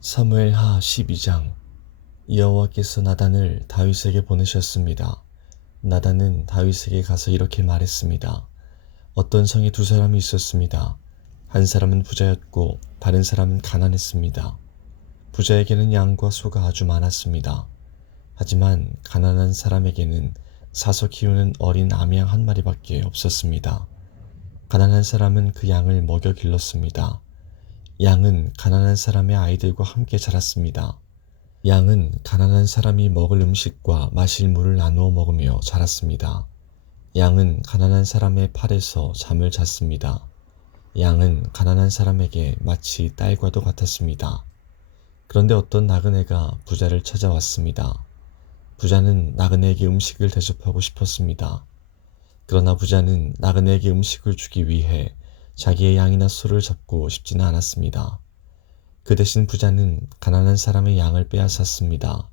사무엘 하 12장 여호와께서 나단을 다윗에게 보내셨습니다. 나단은 다윗에게 가서 이렇게 말했습니다. 어떤 성에 두 사람이 있었습니다. 한 사람은 부자였고 다른 사람은 가난했습니다. 부자에게는 양과 소가 아주 많았습니다. 하지만 가난한 사람에게는 사서 키우는 어린 암양 한 마리밖에 없었습니다. 가난한 사람은 그 양을 먹여 길렀습니다. 양은 가난한 사람의 아이들과 함께 자랐습니다. 양은 가난한 사람이 먹을 음식과 마실 물을 나누어 먹으며 자랐습니다. 양은 가난한 사람의 팔에서 잠을 잤습니다. 양은 가난한 사람에게 마치 딸과도 같았습니다. 그런데 어떤 나그네가 부자를 찾아왔습니다. 부자는 나그네에게 음식을 대접하고 싶었습니다. 그러나 부자는 나그네에게 음식을 주기 위해 자기의 양이나 소를 잡고 싶지는 않았습니다. 그 대신 부자는 가난한 사람의 양을 빼앗았습니다.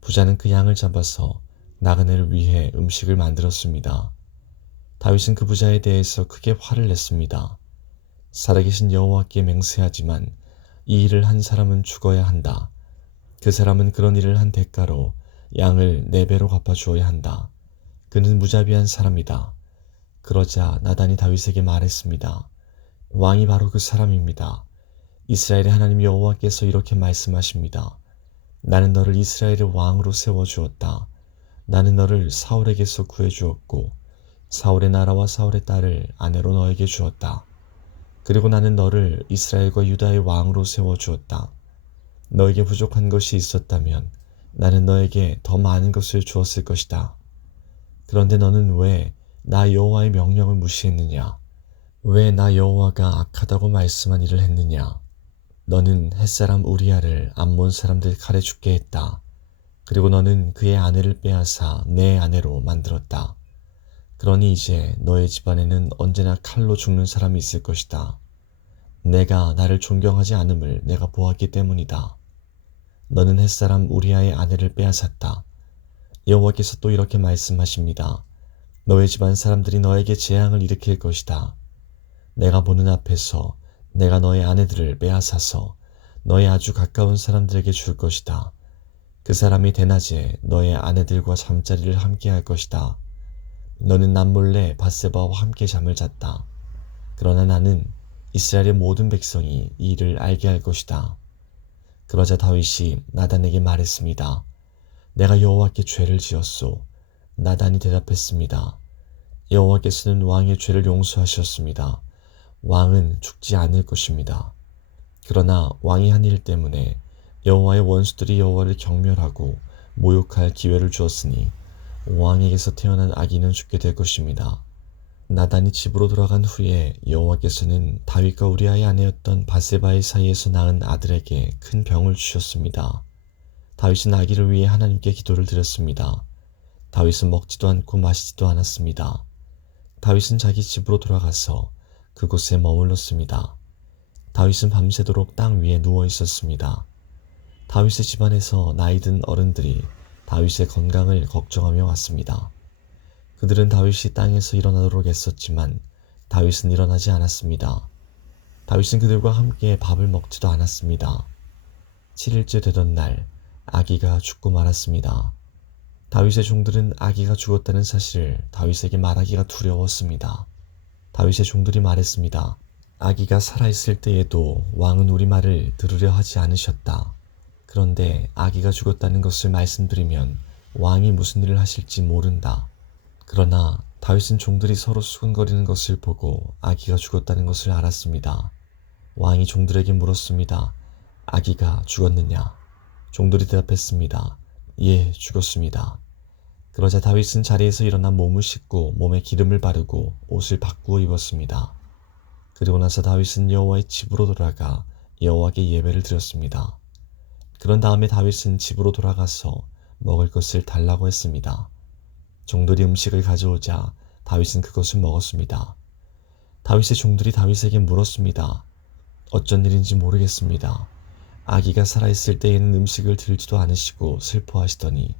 부자는 그 양을 잡아서 나그네를 위해 음식을 만들었습니다. 다윗은 그 부자에 대해서 크게 화를 냈습니다. 살아계신 여호와께 맹세하지만 이 일을 한 사람은 죽어야 한다. 그 사람은 그런 일을 한 대가로 양을 네 배로 갚아주어야 한다. 그는 무자비한 사람이다. 그러자 나단이 다윗에게 말했습니다. 왕이 바로 그 사람입니다. 이스라엘의 하나님 여호와께서 이렇게 말씀하십니다. 나는 너를 이스라엘의 왕으로 세워 주었다. 나는 너를 사울에게서 구해 주었고 사울의 나라와 사울의 딸을 아내로 너에게 주었다. 그리고 나는 너를 이스라엘과 유다의 왕으로 세워 주었다. 너에게 부족한 것이 있었다면 나는 너에게 더 많은 것을 주었을 것이다. 그런데 너는 왜 나 여호와의 명령을 무시했느냐? 왜 나 여호와가 악하다고 말씀한 일을 했느냐? 너는 햇사람 우리아를 암몬 사람들 칼에 죽게 했다. 그리고 너는 그의 아내를 빼앗아 내 아내로 만들었다. 그러니 이제 너의 집안에는 언제나 칼로 죽는 사람이 있을 것이다. 내가 나를 존경하지 않음을 내가 보았기 때문이다. 너는 햇사람 우리아의 아내를 빼앗았다. 여호와께서 또 이렇게 말씀하십니다. 너의 집안 사람들이 너에게 재앙을 일으킬 것이다. 내가 보는 앞에서 내가 너의 아내들을 빼앗아서 너의 아주 가까운 사람들에게 줄 것이다. 그 사람이 대낮에 너의 아내들과 잠자리를 함께 할 것이다. 너는 남몰래 바세바와 함께 잠을 잤다. 그러나 나는 이스라엘의 모든 백성이 이 일을 알게 할 것이다. 그러자 다윗이 나단에게 말했습니다. 내가 여호와께 죄를 지었소. 나단이 대답했습니다. 여호와께서는 왕의 죄를 용서하셨습니다. 왕은 죽지 않을 것입니다. 그러나 왕이 한 일 때문에 여호와의 원수들이 여호와를 경멸하고 모욕할 기회를 주었으니 왕에게서 태어난 아기는 죽게 될 것입니다. 나단이 집으로 돌아간 후에 여호와께서는 다윗과 우리아의 아내였던 바세바의 사이에서 낳은 아들에게 큰 병을 주셨습니다. 다윗은 아기를 위해 하나님께 기도를 드렸습니다. 다윗은 먹지도 않고 마시지도 않았습니다. 다윗은 자기 집으로 돌아가서 그곳에 머물렀습니다. 다윗은 밤새도록 땅 위에 누워 있었습니다. 다윗의 집안에서 나이든 어른들이 다윗의 건강을 걱정하며 왔습니다. 그들은 다윗이 땅에서 일어나도록 애썼지만 다윗은 일어나지 않았습니다. 다윗은 그들과 함께 밥을 먹지도 않았습니다. 7일째 되던 날 아기가 죽고 말았습니다. 다윗의 종들은 아기가 죽었다는 사실을 다윗에게 말하기가 두려웠습니다. 다윗의 종들이 말했습니다. 아기가 살아있을 때에도 왕은 우리 말을 들으려 하지 않으셨다. 그런데 아기가 죽었다는 것을 말씀드리면 왕이 무슨 일을 하실지 모른다. 그러나 다윗은 종들이 서로 수근거리는 것을 보고 아기가 죽었다는 것을 알았습니다. 왕이 종들에게 물었습니다. 아기가 죽었느냐? 종들이 대답했습니다. 예, 죽었습니다. 그러자 다윗은 자리에서 일어나 몸을 씻고 몸에 기름을 바르고 옷을 바꾸어 입었습니다. 그리고 나서 다윗은 여호와의 집으로 돌아가 여호와께 예배를 드렸습니다. 그런 다음에 다윗은 집으로 돌아가서 먹을 것을 달라고 했습니다. 종들이 음식을 가져오자 다윗은 그것을 먹었습니다. 다윗의 종들이 다윗에게 물었습니다. 어쩐 일인지 모르겠습니다. 아기가 살아있을 때에는 음식을 들지도 않으시고 슬퍼하시더니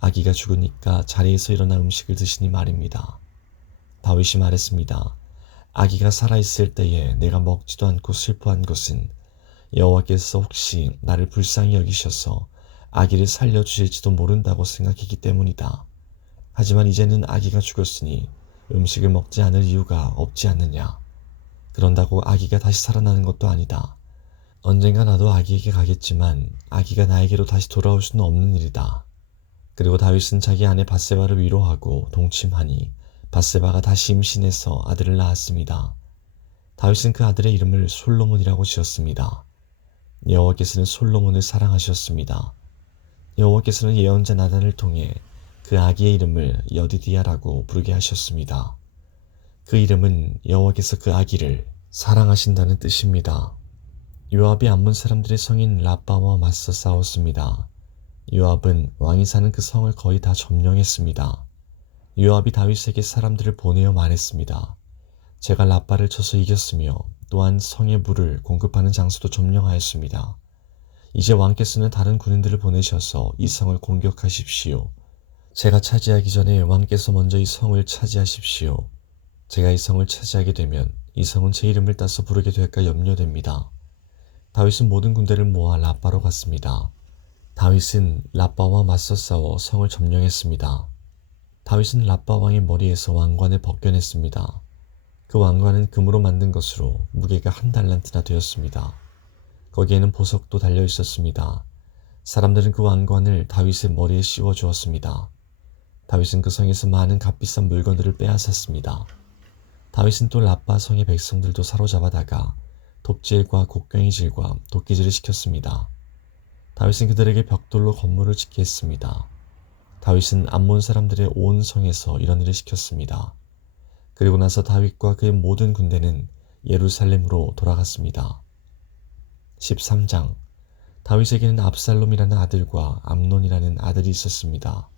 아기가 죽으니까 자리에서 일어나 음식을 드시니 말입니다. 다윗이 말했습니다. 아기가 살아있을 때에 내가 먹지도 않고 슬퍼한 것은 여호와께서 혹시 나를 불쌍히 여기셔서 아기를 살려주실지도 모른다고 생각했기 때문이다. 하지만 이제는 아기가 죽었으니 음식을 먹지 않을 이유가 없지 않느냐. 그런다고 아기가 다시 살아나는 것도 아니다. 언젠가 나도 아기에게 가겠지만 아기가 나에게로 다시 돌아올 수는 없는 일이다. 그리고 다윗은 자기 아내 바세바를 위로하고 동침하니 바세바가 다시 임신해서 아들을 낳았습니다. 다윗은 그 아들의 이름을 솔로몬이라고 지었습니다. 여호와께서는 솔로몬을 사랑하셨습니다. 여호와께서는 예언자 나단을 통해 그 아기의 이름을 여디디아라고 부르게 하셨습니다. 그 이름은 여호와께서 그 아기를 사랑하신다는 뜻입니다. 요압이 암몬 사람들의 성인 라빠와 맞서 싸웠습니다. 요압은 왕이 사는 그 성을 거의 다 점령했습니다. 요압이 다윗에게 사람들을 보내어 말했습니다. 제가 라빠를 쳐서 이겼으며 또한 성의 물을 공급하는 장소도 점령하였습니다. 이제 왕께서는 다른 군인들을 보내셔서 이 성을 공격하십시오. 제가 차지하기 전에 왕께서 먼저 이 성을 차지하십시오. 제가 이 성을 차지하게 되면 이 성은 제 이름을 따서 부르게 될까 염려됩니다. 다윗은 모든 군대를 모아 라빠로 갔습니다. 다윗은 라빠와 맞서 싸워 성을 점령했습니다. 다윗은 라빠 왕의 머리에서 왕관을 벗겨냈습니다. 그 왕관은 금으로 만든 것으로 무게가 한 달란트나 되었습니다. 거기에는 보석도 달려 있었습니다. 사람들은 그 왕관을 다윗의 머리에 씌워 주었습니다. 다윗은 그 성에서 많은 값비싼 물건들을 빼앗았습니다. 다윗은 또 라빠 성의 백성들도 사로잡아다가 돕질과 곡괭이질과 도끼질을 시켰습니다. 다윗은 그들에게 벽돌로 건물을 짓게 했습니다. 다윗은 암몬 사람들의 온 성에서 이런 일을 시켰습니다. 그리고 나서 다윗과 그의 모든 군대는 예루살렘으로 돌아갔습니다. 13장 다윗에게는 압살롬이라는 아들과 암논이라는 아들이 있었습니다.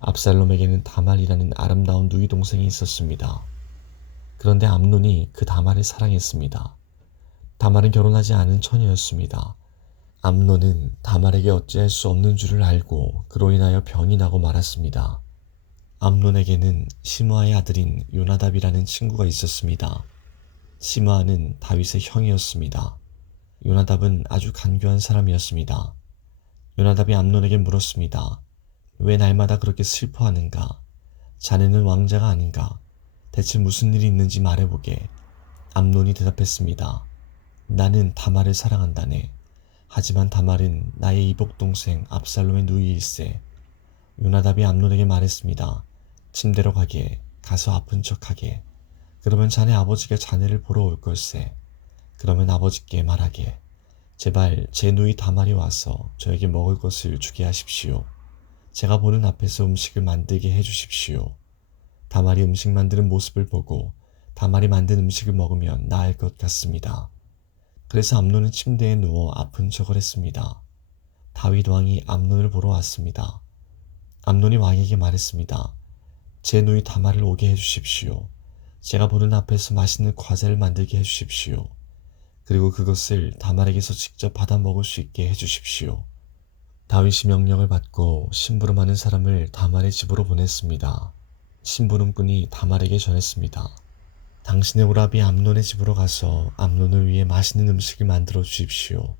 압살롬에게는 다말이라는 아름다운 누이 동생이 있었습니다. 그런데 암논이 그 다말을 사랑했습니다. 다말은 결혼하지 않은 처녀였습니다. 암논은 다말에게 어찌할 수 없는 줄을 알고 그로 인하여 병이 나고 말았습니다. 암논에게는 시므아의 아들인 요나답이라는 친구가 있었습니다. 시므아는 다윗의 형이었습니다. 요나답은 아주 간교한 사람이었습니다. 요나답이 암논에게 물었습니다. 왜 날마다 그렇게 슬퍼하는가? 자네는 왕자가 아닌가? 대체 무슨 일이 있는지 말해보게. 암논이 대답했습니다. 나는 다말을 사랑한다네. 하지만 다말은 나의 이복 동생 압살롬의 누이일세. 요나답이 암논에게 말했습니다. 침대로 가게, 가서 아픈 척하게. 그러면 자네 아버지가 자네를 보러 올 걸세. 그러면 아버지께 말하게. 제발 제 누이 다말이 와서 저에게 먹을 것을 주게 하십시오. 제가 보는 앞에서 음식을 만들게 해주십시오. 다말이 음식 만드는 모습을 보고 다말이 만든 음식을 먹으면 나을 것 같습니다. 그래서 암론은 침대에 누워 아픈 척을 했습니다. 다윗 왕이 암론을 보러 왔습니다. 암론이 왕에게 말했습니다. 제 누이 다말을 오게 해주십시오. 제가 보는 앞에서 맛있는 과자를 만들게 해주십시오. 그리고 그것을 다말에게서 직접 받아 먹을 수 있게 해주십시오. 다윗이 명령을 받고 심부름하는 사람을 다말의 집으로 보냈습니다. 심부름꾼이 다말에게 전했습니다. 당신의 오라비 암론의 집으로 가서 암론을 위해 맛있는 음식을 만들어 주십시오.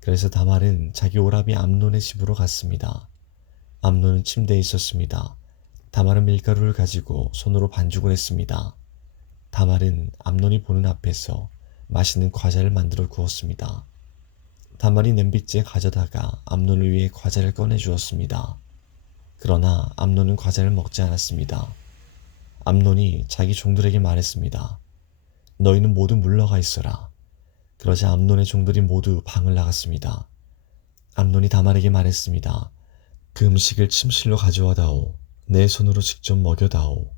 그래서 다말은 자기 오라비 암론의 집으로 갔습니다. 암론은 침대에 있었습니다. 다말은 밀가루를 가지고 손으로 반죽을 했습니다. 다말은 암론이 보는 앞에서 맛있는 과자를 만들어 구웠습니다. 다말이 냄비째 가져다가 암론을 위해 과자를 꺼내 주었습니다. 그러나 암론은 과자를 먹지 않았습니다. 암론이 자기 종들에게 말했습니다. 너희는 모두 물러가 있어라. 그러자 암론의 종들이 모두 방을 나갔습니다. 암론이 다말에게 말했습니다. 그 음식을 침실로 가져와다오. 내 손으로 직접 먹여다오.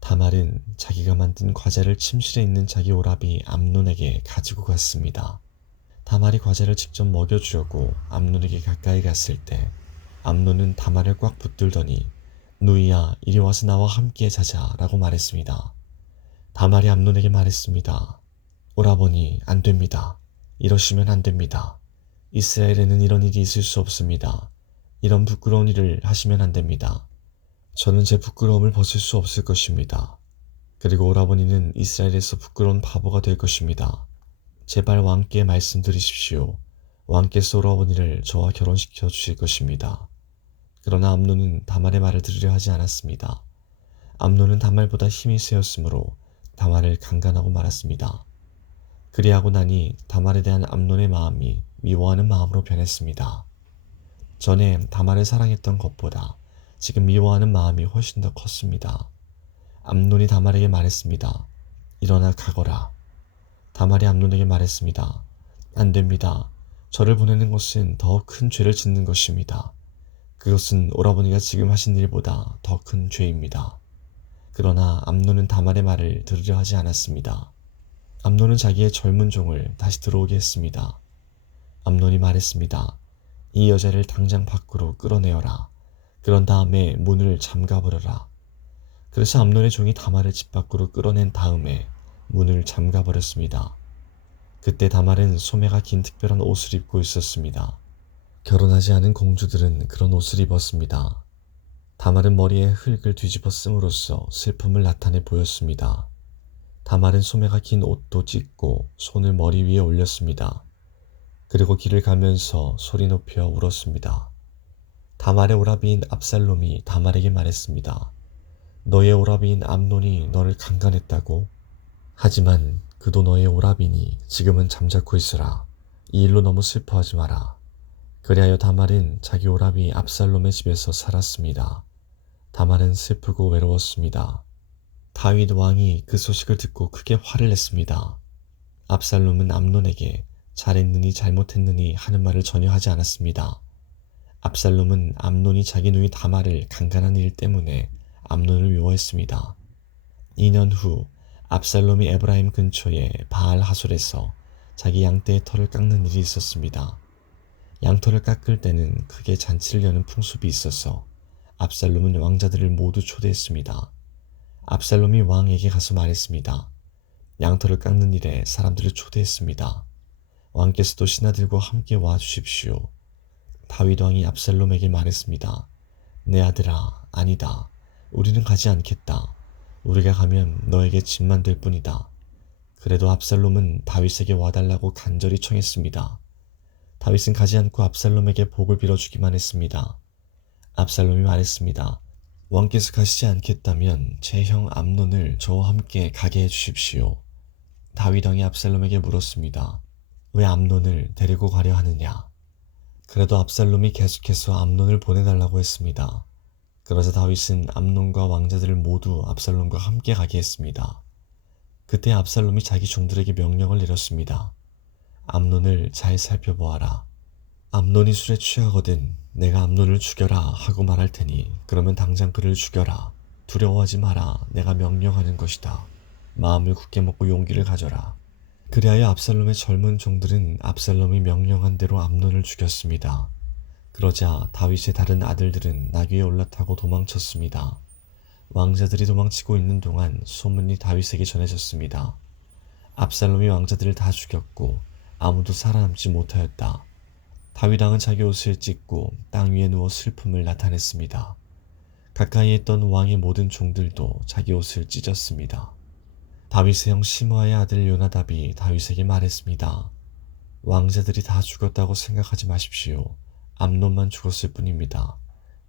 다말은 자기가 만든 과자를 침실에 있는 자기 오라비 암론에게 가지고 갔습니다. 다말이 과자를 직접 먹여주려고 암논에게 가까이 갔을 때 암논은 다말을 꽉 붙들더니 누이야 이리 와서 나와 함께 자자 라고 말했습니다. 다말이 암논에게 말했습니다. 오라버니 안 됩니다. 이러시면 안 됩니다. 이스라엘에는 이런 일이 있을 수 없습니다. 이런 부끄러운 일을 하시면 안 됩니다. 저는 제 부끄러움을 벗을 수 없을 것입니다. 그리고 오라버니는 이스라엘에서 부끄러운 바보가 될 것입니다. 제발 왕께 말씀드리십시오. 왕께서 오라버니를 저와 결혼시켜 주실 것입니다. 그러나 암논은 다말의 말을 들으려 하지 않았습니다. 암논은 다말보다 힘이 세었으므로 다말을 강간하고 말았습니다. 그리하고 나니 다말에 대한 암논의 마음이 미워하는 마음으로 변했습니다. 전에 다말을 사랑했던 것보다 지금 미워하는 마음이 훨씬 더 컸습니다. 암논이 다말에게 말했습니다. 일어나 가거라. 다말이 암논에게 말했습니다. 안 됩니다. 저를 보내는 것은 더 큰 죄를 짓는 것입니다. 그것은 오라버니가 지금 하신 일보다 더 큰 죄입니다. 그러나 암논은 다말의 말을 들으려 하지 않았습니다. 암논은 자기의 젊은 종을 다시 들어오게 했습니다. 암논이 말했습니다. 이 여자를 당장 밖으로 끌어내어라. 그런 다음에 문을 잠가버려라. 그래서 암논의 종이 다말을 집 밖으로 끌어낸 다음에 문을 잠가버렸습니다. 그때 다말은 소매가 긴 특별한 옷을 입고 있었습니다. 결혼하지 않은 공주들은 그런 옷을 입었습니다. 다말은 머리에 흙을 뒤집어 쓴으로써 슬픔을 나타내 보였습니다. 다말은 소매가 긴 옷도 찢고 손을 머리 위에 올렸습니다. 그리고 길을 가면서 소리 높여 울었습니다. 다말의 오라비인 압살롬이 다말에게 말했습니다. 너의 오라비인 암논이 너를 강간했다고? 하지만 그도 너의 오라비니 지금은 잠자코 있으라. 이 일로 너무 슬퍼하지 마라. 그리하여 다말은 자기 오라비 압살롬의 집에서 살았습니다. 다말은 슬프고 외로웠습니다. 다윗 왕이 그 소식을 듣고 크게 화를 냈습니다. 압살롬은 암논에게 잘했느니 잘못했느니 하는 말을 전혀 하지 않았습니다. 압살롬은 암논이 자기 누이 다말을 강간한 일 때문에 암논을 미워했습니다. 2년 후 압살롬이 에브라임 근처의 바알 하솔에서 자기 양떼의 털을 깎는 일이 있었습니다. 양털을 깎을 때는 크게 잔치를 여는 풍습이 있어서 압살롬은 왕자들을 모두 초대했습니다. 압살롬이 왕에게 가서 말했습니다. 양털을 깎는 일에 사람들을 초대했습니다. 왕께서도 신하들과 함께 와 주십시오. 다윗 왕이 압살롬에게 말했습니다. 내 아들아, 아니다. 우리는 가지 않겠다. 우리가 가면 너에게 짐만 될 뿐이다. 그래도 압살롬은 다윗에게 와달라고 간절히 청했습니다. 다윗은 가지 않고 압살롬에게 복을 빌어주기만 했습니다. 압살롬이 말했습니다. 왕께서 가시지 않겠다면 제 형 암논을 저와 함께 가게 해주십시오. 다윗 왕이 압살롬에게 물었습니다. 왜 암논을 데리고 가려 하느냐? 그래도 압살롬이 계속해서 암논을 보내달라고 했습니다. 그러자 다윗은 암논과 왕자들을 모두 압살롬과 함께 가게 했습니다. 그때 압살롬이 자기 종들에게 명령을 내렸습니다. 암논을 잘 살펴보아라. 암논이 술에 취하거든 내가 암논을 죽여라 하고 말할 테니 그러면 당장 그를 죽여라. 두려워하지 마라. 내가 명령하는 것이다. 마음을 굳게 먹고 용기를 가져라. 그리하여 압살롬의 젊은 종들은 압살롬이 명령한 대로 암논을 죽였습니다. 그러자 다윗의 다른 아들들은 나귀에 올라타고 도망쳤습니다. 왕자들이 도망치고 있는 동안 소문이 다윗에게 전해졌습니다. 압살롬이 왕자들을 다 죽였고 아무도 살아남지 못하였다. 다윗 왕은 자기 옷을 찢고 땅 위에 누워 슬픔을 나타냈습니다. 가까이 있던 왕의 모든 종들도 자기 옷을 찢었습니다. 다윗의 형 시므아의 아들 요나답이 다윗에게 말했습니다. 왕자들이 다 죽었다고 생각하지 마십시오. 암논만 죽었을 뿐입니다.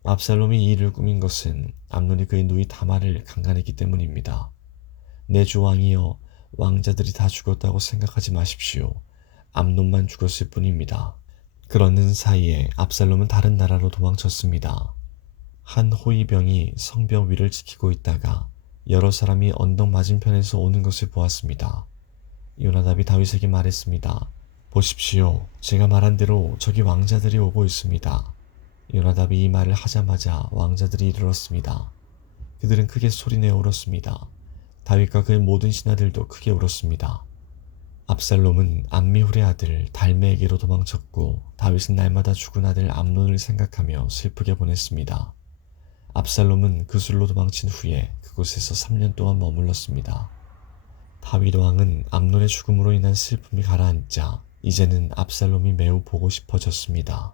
압살롬이 이 일을 꾸민 것은 암논이 그의 누이 다말을 강간했기 때문입니다. 내 주 왕이여 왕자들이 다 죽었다고 생각하지 마십시오. 암논만 죽었을 뿐입니다. 그러는 사이에 압살롬은 다른 나라로 도망쳤습니다. 한 호위병이 성벽 위를 지키고 있다가 여러 사람이 언덕 맞은편에서 오는 것을 보았습니다. 요나답이 다윗에게 말했습니다. 보십시오. 제가 말한 대로 저기 왕자들이 오고 있습니다. 요나답이 이 말을 하자마자 왕자들이 이르렀습니다. 그들은 크게 소리내어 울었습니다. 다윗과 그의 모든 신하들도 크게 울었습니다. 압살롬은 암미훌의 아들 달메에게로 도망쳤고 다윗은 날마다 죽은 아들 암논을 생각하며 슬프게 보냈습니다. 압살롬은 그술로 도망친 후에 그곳에서 3년 동안 머물렀습니다. 다윗 왕은 암논의 죽음으로 인한 슬픔이 가라앉자 이제는 압살롬이 매우 보고 싶어졌습니다.